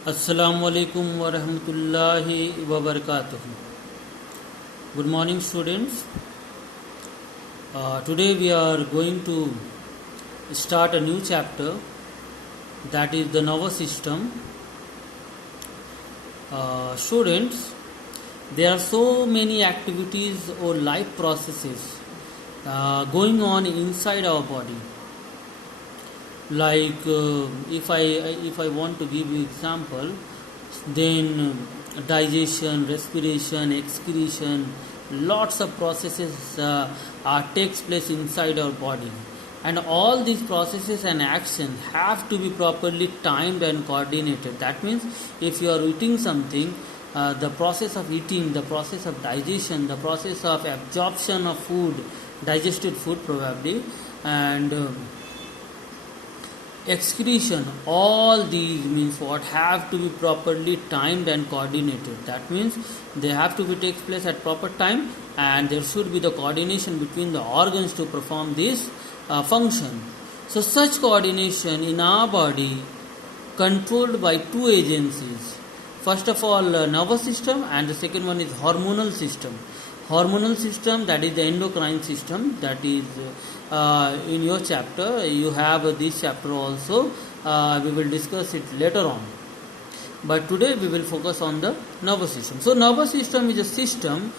Assalamualaikum warahmatullahi wabarakatuh. Good morning, students. Today we are going to start a new chapter, that is the nervous system. Students, there are so many activities or life processes going on inside our body. Like if I want to give you example, then digestion, respiration, excretion, lots of processes takes place inside our body, and all these processes and actions have to be properly timed and coordinated. That means if you are eating something, the process of eating, the process of digestion, the process of absorption of food, digested food probably, and excretion, all these means what have to be properly timed and coordinated. That means they have to be takes place at proper time, and there should be the coordination between the organs to perform this function. So such coordination in our body controlled by two agencies. First of all, nervous system, and the second one is hormonal system. Hormonal system, that is the endocrine system, that is in your chapter. You have this chapter also. We will discuss it later on. But today we will focus on the nervous system. So nervous system is a system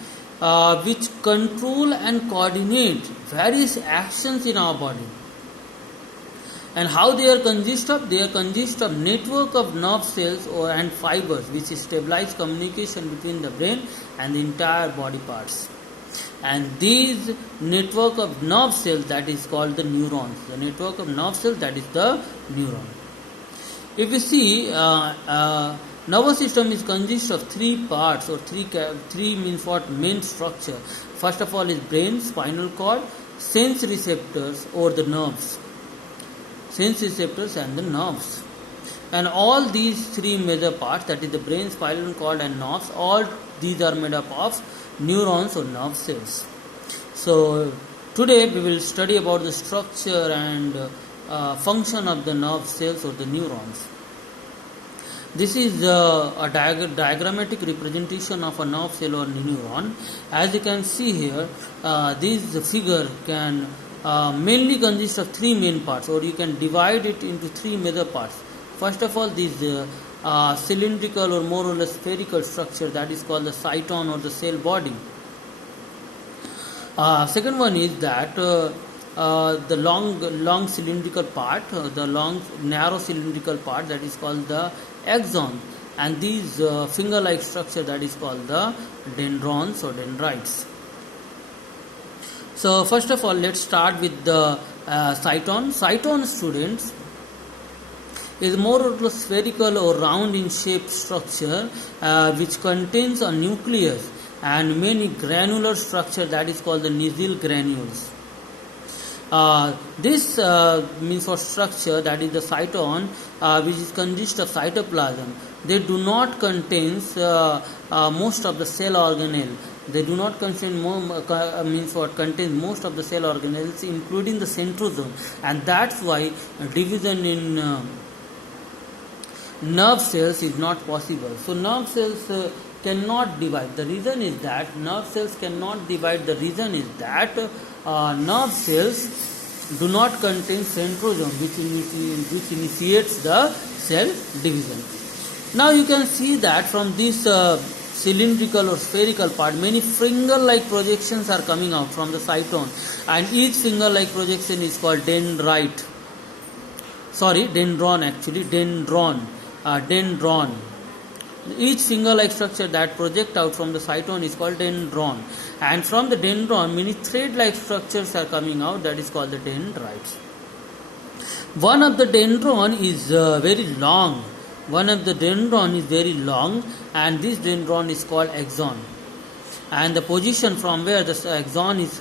which control and coordinate various actions in our body. And how they are consist of? They are consist of network of nerve cells and fibers which stabilize communication between the brain and the entire body parts. And these network of nerve cells, that is called the neurons. The network of nerve cells, that is the neuron. If you see, nervous system is consist of three parts, or three means what main structure. First of all is brain, spinal cord, sense receptors or the nerves. Sense receptors and the nerves, and all these three major parts, that is the brain, spinal cord and nerves, all these are made up of neurons or nerve cells. So today we will study about the structure and function of the nerve cells or the neurons. This is a diagrammatic representation of a nerve cell or neuron. As you can see here, this figure can mainly consists of three main parts, or you can divide it into three major parts. First of all, this cylindrical or more or less spherical structure, that is called the cyton or the cell body. Second one is that the long cylindrical part, the long narrow cylindrical part, that is called the axon, and these finger-like structure, that is called the dendrons or dendrites. So first of all, let's start with the cyton. Cyton, students, is more or less spherical or round in shape structure which contains a nucleus and many granular structure, that is called the nisyl granules. This means for structure, that is the cyton, which is consist of cytoplasm. They do not contains most of the cell organelle. They do not contain contains most of the cell organelles, including the centrosome, and that's why division in nerve cells is not possible. So nerve cells cannot divide. The reason is that nerve cells cannot divide. The reason is that nerve cells do not contain centrosome, which initiates the cell division. Now you can see that from this cylindrical or spherical part, many finger-like projections are coming out from the cyton, and each finger-like projection is called dendron. Each finger-like structure that project out from the cyton is called dendron, and from the dendron many thread-like structures are coming out, that is called the dendrites. One of the dendron is very long. And this dendron is called axon, and the position from where the axon is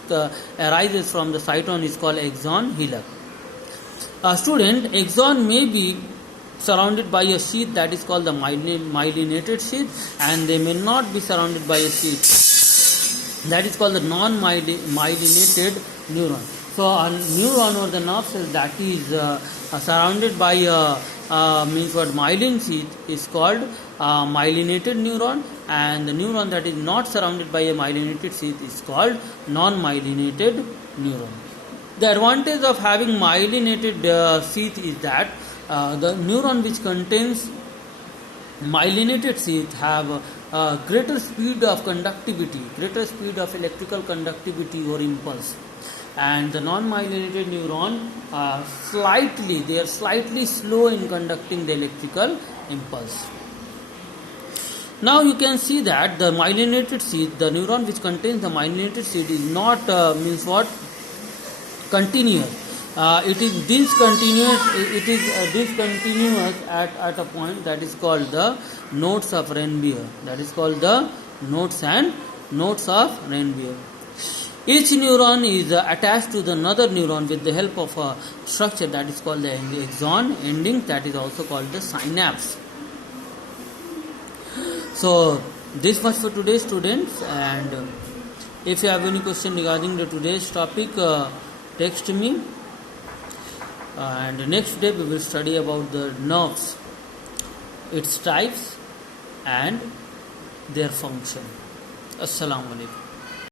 arises from the cyton is called axon hillock. Student, axon may be surrounded by a sheath, that is called the myelinated sheath, and they may not be surrounded by a sheath, that is called the non-myelinated neuron. So a neuron or the nerve cell that is surrounded by a means what, myelin sheath is called myelinated neuron, and the neuron that is not surrounded by a myelinated sheath is called non-myelinated neuron. The advantage of having myelinated sheath is that the neuron which contains myelinated sheath have greater speed of conductivity, greater speed of electrical conductivity or impulse, and the non-myelinated neuron are slightly slow in conducting the electrical impulse. Now you can see that the myelinated sheath, the neuron which contains the myelinated sheath, is not means what, continuous. It is discontinuous. It is discontinuous at a point that is called the nodes of Ranvier. That is called the nodes of Ranvier. Each neuron is attached to the another neuron with the help of a structure that is called the axon ending, that is also called the synapse. So this much for today, students, and if you have any question regarding the today's topic, text me. And next day we will study about the nerves, its types and their function. Assalamu alaikum.